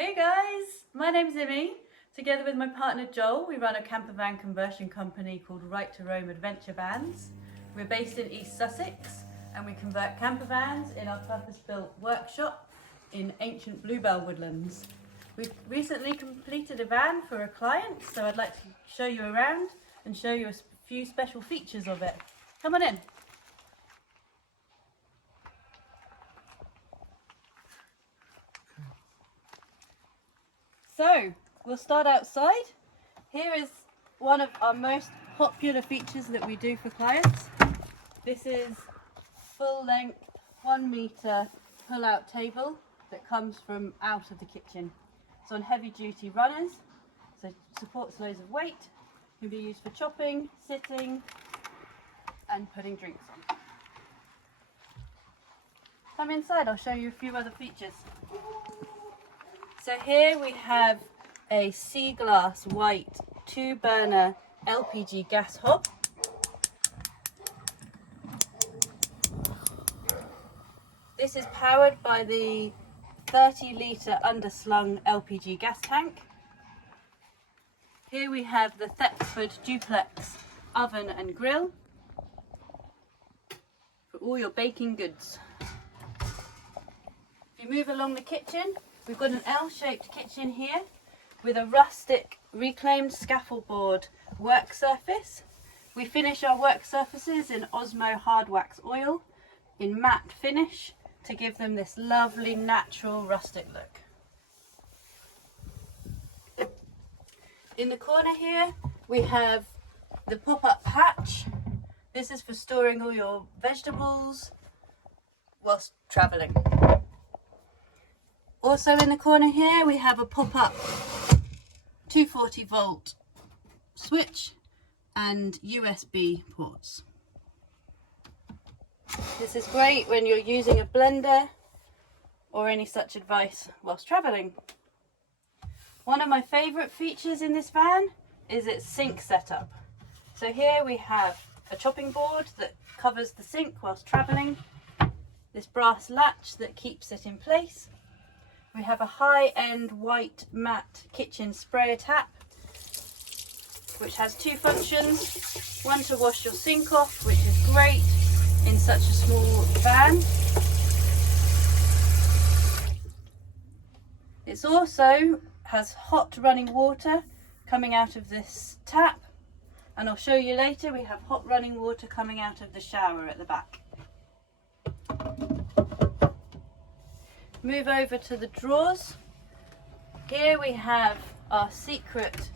Hey guys, my name's Imi. Together with my partner Joel, we run a camper van conversion company called Right to Roam Adventure Vans. We're based in East Sussex and we convert camper vans in our purpose-built workshop in ancient bluebell woodlands. We've recently completed a van for a client, so I'd like to show you around and show you a few special features of it. Come on in. So, we'll start outside. Here is one of our most popular features that we do for clients. This is full length 1 metre pull out table that comes from out of the kitchen. It's on heavy duty runners, so it supports loads of weight. It can be used for chopping, sitting and putting drinks on. Come inside, I'll show you a few other features. So here we have a sea glass white 2-burner LPG gas hob. This is powered by the 30-litre underslung LPG gas tank. Here we have the Thetford duplex oven and grill for all your baking goods. If you move along the kitchen, we've got an L-shaped kitchen here with a rustic reclaimed scaffold board work surface. We finish our work surfaces in Osmo hard wax oil in matte finish to give them this lovely natural rustic look. In the corner here we have the pop-up hatch. This is for storing all your vegetables whilst travelling. Also in the corner here we have a pop-up 240 volt switch and USB ports. This is great when you're using a blender or any such advice whilst travelling. One of my favourite features in this van is its sink setup. So here we have a chopping board that covers the sink whilst travelling, this brass latch that keeps it in place. We have a high-end white matte kitchen sprayer tap which has 2 functions, one to wash your sink off, which is great in such a small van. It also has hot running water coming out of this tap, and I'll show you later we have hot running water coming out of the shower at the back. Move over to the drawers. Here we have our secret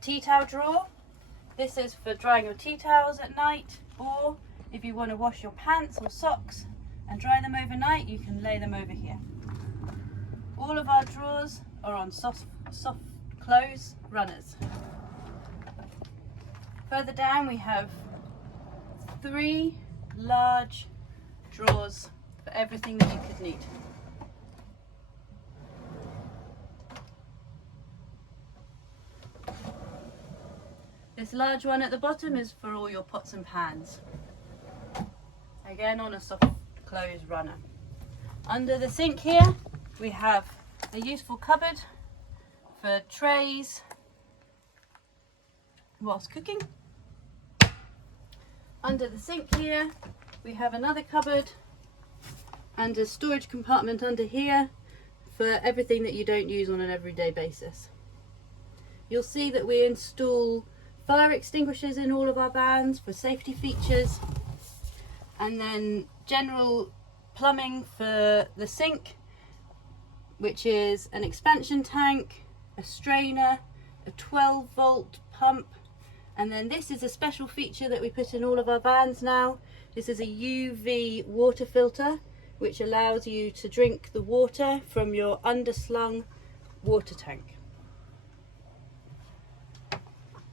tea towel drawer. This is for drying your tea towels at night, or if you want to wash your pants or socks and dry them overnight, you can lay them over here. All of our drawers are on soft close runners. Further down we have 3 large drawers for everything that you could need. This large one at the bottom is for all your pots and pans. Again on a soft close runner. Under the sink here we have a useful cupboard for trays whilst cooking. Under the sink here we have another cupboard and a storage compartment under here for everything that you don't use on an everyday basis. You'll see that we install fire extinguishers in all of our vans for safety features, and then general plumbing for the sink, which is an expansion tank, a strainer, a 12-volt pump, and then this is a special feature that we put in all of our vans now. This is a UV water filter which allows you to drink the water from your underslung water tank.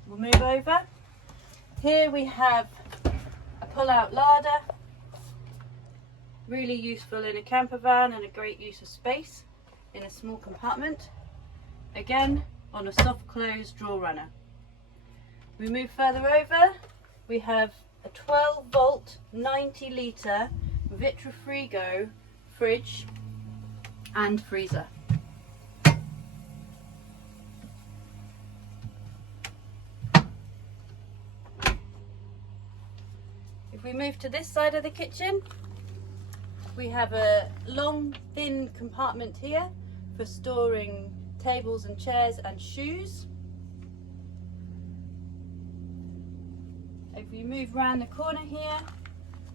We'll move over. Here we have a pull-out larder, really useful in a camper van and a great use of space in a small compartment. Again on a soft close drawer runner. We move further over, we have a 12-volt 90-litre Vitrifrigo fridge and freezer. we move to this side of the kitchen, we have a long thin compartment here for storing tables and chairs and shoes. If you move around the corner here,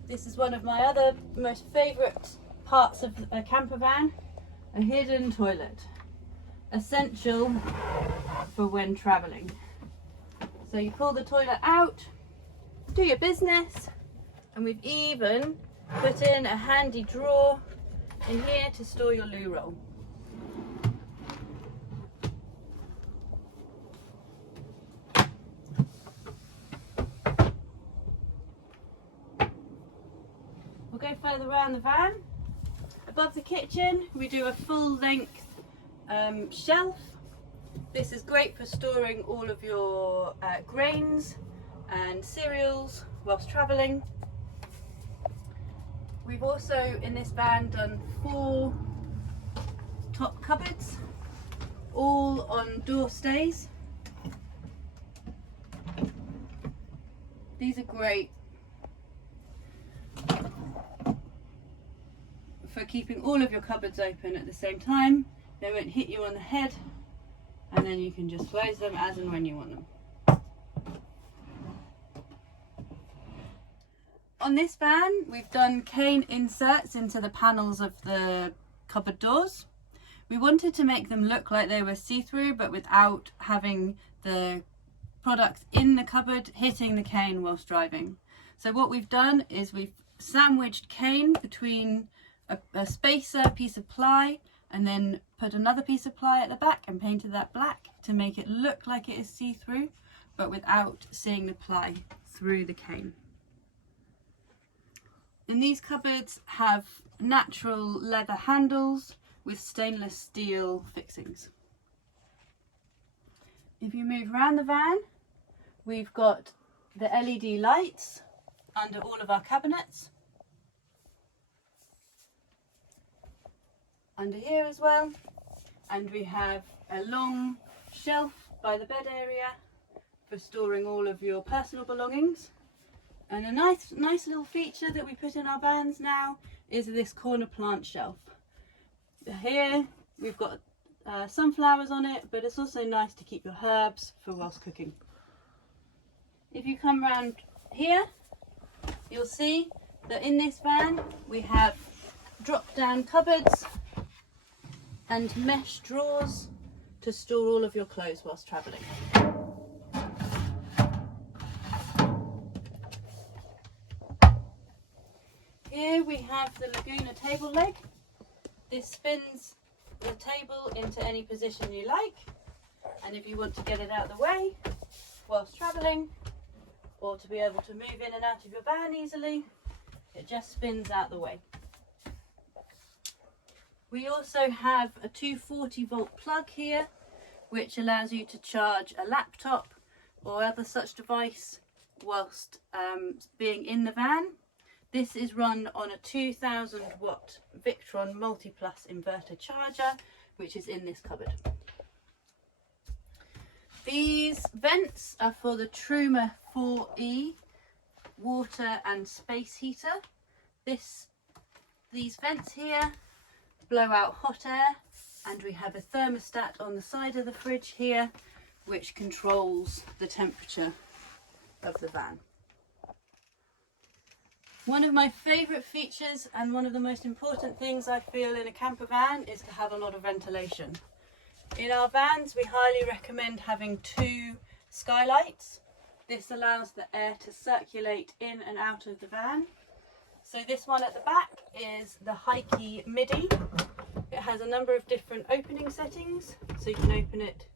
this is one of my other most favourite parts of a camper van, a hidden toilet. Essential for when travelling. So you pull the toilet out, do your business, and we've even put in a handy drawer in here to store your loo roll. We'll go further around the van. Above the kitchen we do a full length shelf. This is great for storing all of your grains and cereals whilst travelling. We've also in this van done 4 top cupboards, all on door stays. These are great for keeping all of your cupboards open at the same time. They won't hit you on the head, and then you can just close them as and when you want them. On this van we've done cane inserts into the panels of the cupboard doors. We wanted to make them look like they were see-through, but without having the products in the cupboard hitting the cane whilst driving. So what we've done is we've sandwiched cane between a spacer piece of ply, and then put another piece of ply at the back and painted that black to make it look like it is see-through, but without seeing the ply through the cane. And these cupboards have natural leather handles with stainless steel fixings. If you move around the van, we've got the LED lights under all of our cabinets. Under here as well, and we have a long shelf by the bed area for storing all of your personal belongings. And a nice little feature that we put in our vans now is this corner plant shelf. Here we've got sunflowers on it, but it's also nice to keep your herbs for whilst cooking. If you come around here, you'll see that in this van we have drop down cupboards and mesh drawers to store all of your clothes whilst travelling. Here we have the Laguna table leg. This spins the table into any position you like, and if you want to get it out of the way whilst travelling, or to be able to move in and out of your van easily, it just spins out the way. We also have a 240 volt plug here, which allows you to charge a laptop or other such device whilst being in the van. This is run on a 2000 watt Victron Multiplus inverter charger, which is in this cupboard. These vents are for the Truma 4E water and space heater. These vents here blow out hot air, and we have a thermostat on the side of the fridge here which controls the temperature of the van. One of my favourite features and one of the most important things I feel in a camper van is to have a lot of ventilation. In our vans we highly recommend having 2 skylights. This allows the air to circulate in and out of the van. So this one at the back is the Hikey MIDI. It has a number of different opening settings, so you can open it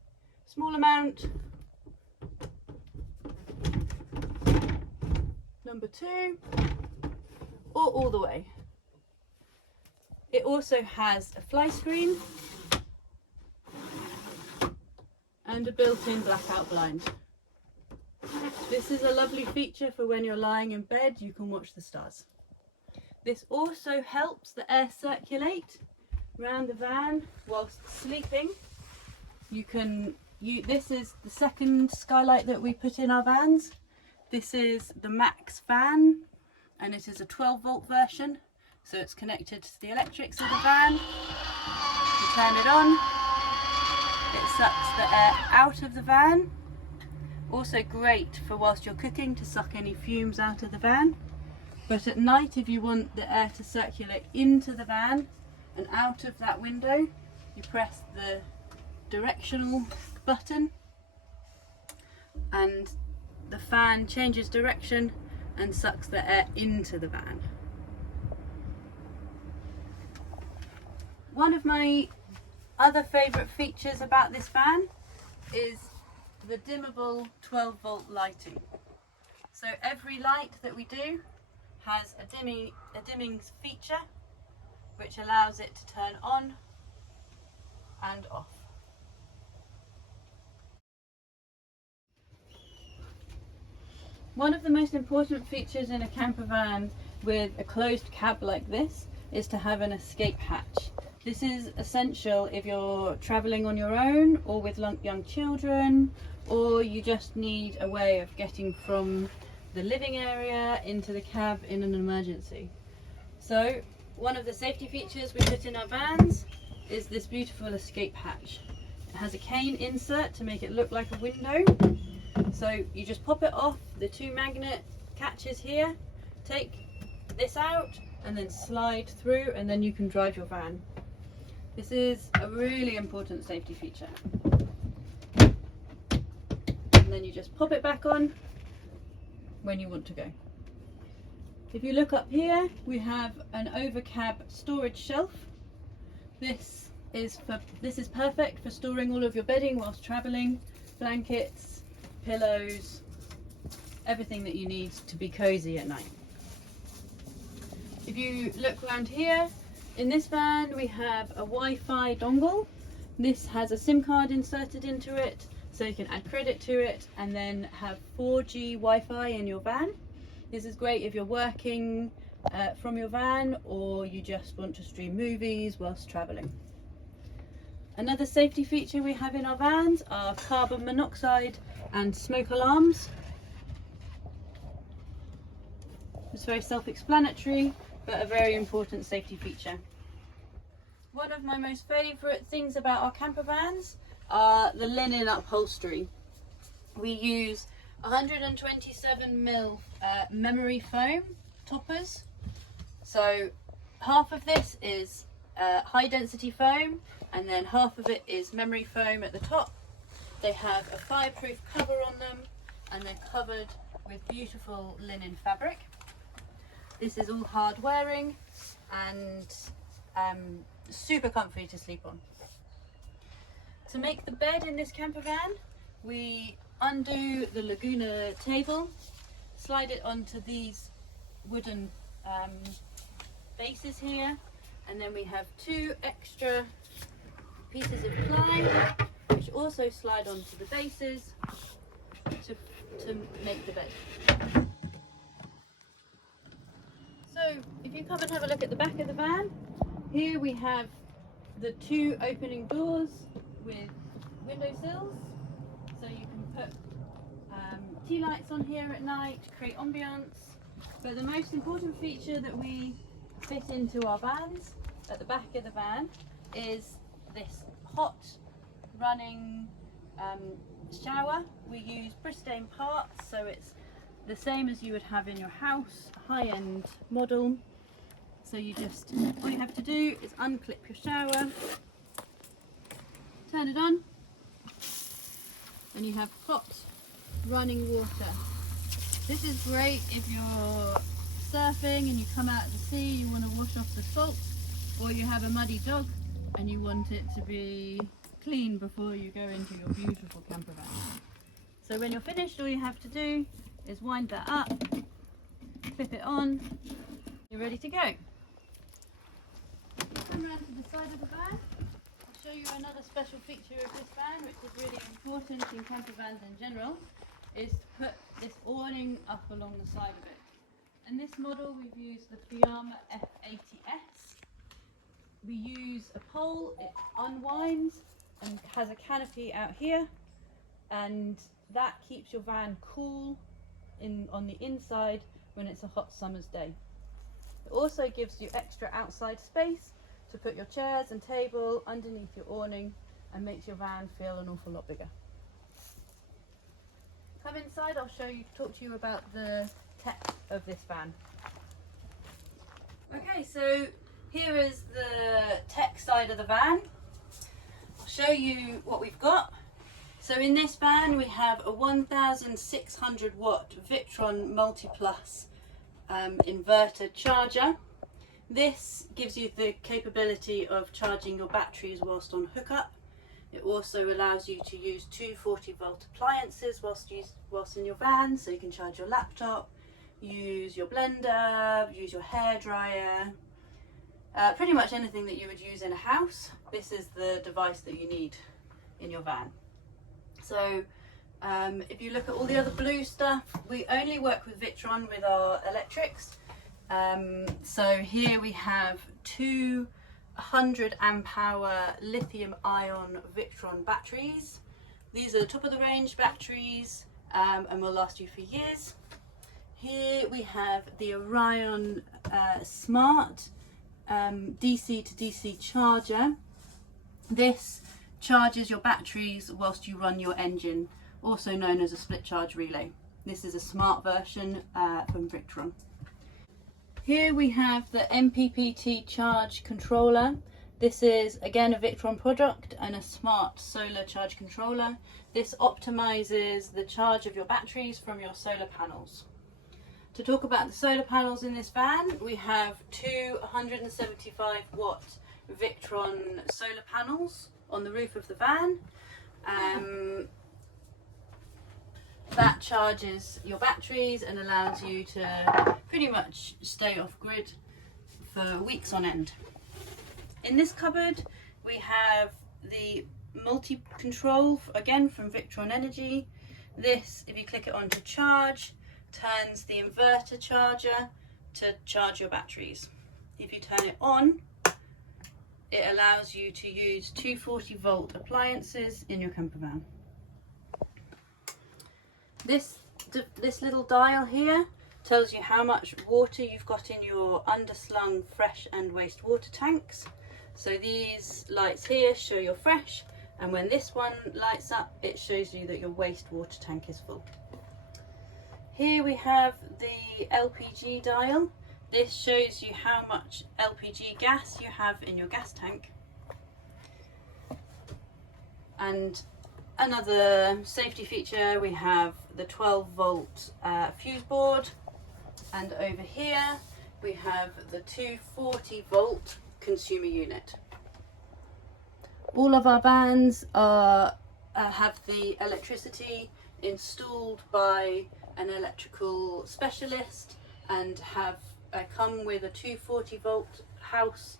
small amount, number 2, or all the way. It also has a fly screen and a built-in blackout blind. This is a lovely feature for when you're lying in bed, you can watch the stars. This also helps the air circulate around the van whilst sleeping. This is the second skylight that we put in our vans. This is the Max fan, and it is a 12-volt version, so it's connected to the electrics of the van. You turn it on, it sucks the air out of the van. Also great for whilst you're cooking to suck any fumes out of the van. But at night, if you want the air to circulate into the van and out of that window, you press the directional button and the fan changes direction and sucks the air into the van. One of my other favourite features about this van is the dimmable 12-volt lighting. So every light that we do has a dimming feature which allows it to turn on and off. One of the most important features in a camper van with a closed cab like this is to have an escape hatch. This is essential if you're travelling on your own or with young children, or you just need a way of getting from the living area into the cab in an emergency. So one of the safety features we put in our vans is this beautiful escape hatch. It has a cane insert to make it look like a window. So you just pop it off the two magnet catches here, take this out and then slide through, and then you can drive your van. This is a really important safety feature. And then you just pop it back on when you want to go. If you look up here, we have an overcab storage shelf. This is perfect for storing all of your bedding whilst travelling, blankets, pillows, everything that you need to be cozy at night. If you look around here, in this van we have a Wi-Fi dongle. This has a SIM card inserted into it, so you can add credit to it and then have 4G Wi-Fi in your van. This is great if you're working from your van, or you just want to stream movies whilst travelling. Another safety feature we have in our vans are carbon monoxide and smoke alarms. It's very self-explanatory, but a very important safety feature. One of my most favourite things about our camper vans are the linen upholstery. We use 127mm memory foam toppers. So half of this is high density foam, and then half of it is memory foam at the top. They have a fireproof cover on them, and they're covered with beautiful linen fabric. This is all hard wearing and super comfy to sleep on. To make the bed in this camper van, we undo the Laguna table, slide it onto these wooden bases here, and then we have two extra pieces of ply which also slide onto the bases to make the bed. So if you come and have a look at the back of the van, here we have the two opening doors with windowsills, so you can put tea lights on here at night to create ambience. But the most important feature that we fit into our vans at the back of the van is this hot running shower. We use Pristane parts, so it's the same as you would have in your house, a high-end model. So you just, all you have to do is unclip your shower, turn it on, and you have hot running water. This is great if you're surfing and you come out of the sea, you want to wash off the salt, or you have a muddy dog and you want it to be clean before you go into your beautiful camper van. So when you're finished, all you have to do is wind that up, clip it on, you're ready to go. Come around to the side of the van. I'll show you another special feature of this van, which is really important in camper vans in general, is to put this awning up along the side of it. In this model we've used the Fiamma F80S. We use a pole, it unwinds and has a canopy out here, and that keeps your van cool on the inside when it's a hot summer's day. It also gives you extra outside space to put your chairs and table underneath your awning and makes your van feel an awful lot bigger. Come inside, I'll talk to you about the tech of this van. Okay, so here is the tech side of the van. I'll show you what we've got. So in this van we have a 1600 watt Victron Multi-Plus inverter charger. This gives you the capability of charging your batteries whilst on hookup. It also allows you to use two 40-volt appliances whilst in your van, so you can charge your laptop, use your blender, use your hairdryer, pretty much anything that you would use in a house. This is the device that you need in your van. So if you look at all the other blue stuff, we only work with Victron with our electrics. So here we have two 100 amp hour lithium ion Victron batteries. These are the top of the range batteries and will last you for years. Here we have the Orion Smart DC to DC charger. This charges your batteries whilst you run your engine, also known as a split charge relay. This is a smart version from Victron. Here we have the MPPT charge controller. This is again a Victron product and a smart solar charge controller. This optimizes the charge of your batteries from your solar panels. To talk about the solar panels in this van, we have two 175 watt Victron solar panels on the roof of the van. That charges your batteries and allows you to pretty much stay off grid for weeks on end. In this cupboard we have the multi-control, again from Victron Energy. This, if you click it on to charge, turns the inverter charger to charge your batteries. If you turn it on, it allows you to use two 40-volt appliances in your camper van. This little dial here tells you how much water you've got in your underslung fresh and wastewater tanks. So these lights here show your fresh, and when this one lights up, it shows you that your wastewater tank is full. Here we have the LPG dial. This shows you how much LPG gas you have in your gas tank. And another safety feature, we have the 12-volt fuse board, and over here we have the 240-volt consumer unit. All of our vans have the electricity installed by an electrical specialist and have come with a 240-volt house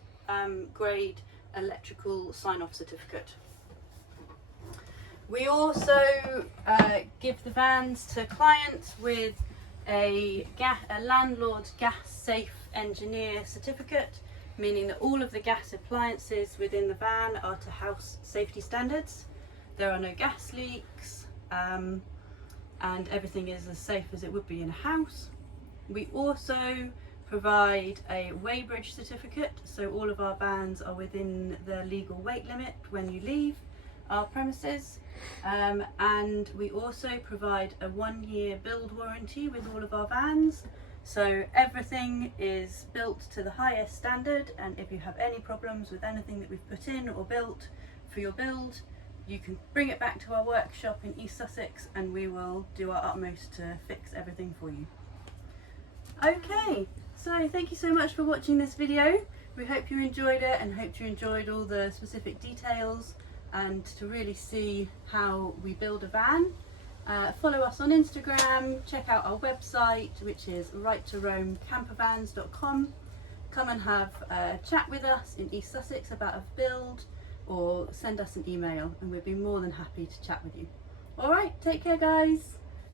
grade electrical sign-off certificate. We also give the vans to clients with a landlord gas safe engineer certificate, meaning that all of the gas appliances within the van are to house safety standards. There are no gas leaks and everything is as safe as it would be in a house. We also provide a weighbridge certificate, so all of our vans are within the legal weight limit when you leave our premises, and we also provide a 1-year build warranty with all of our vans, so everything is built to the highest standard, and if you have any problems with anything that we've put in or built for your build, you can bring it back to our workshop in East Sussex and we will do our utmost to fix everything for you. Okay, so thank you so much for watching this video. We hope you enjoyed it and hope you enjoyed all the specific details and to really see how we build a van. Follow us on Instagram, check out our website, which is right2roamcampervans.com. Come and have a chat with us in East Sussex about a build, or send us an email and we'd be more than happy to chat with you. Alright, take care guys.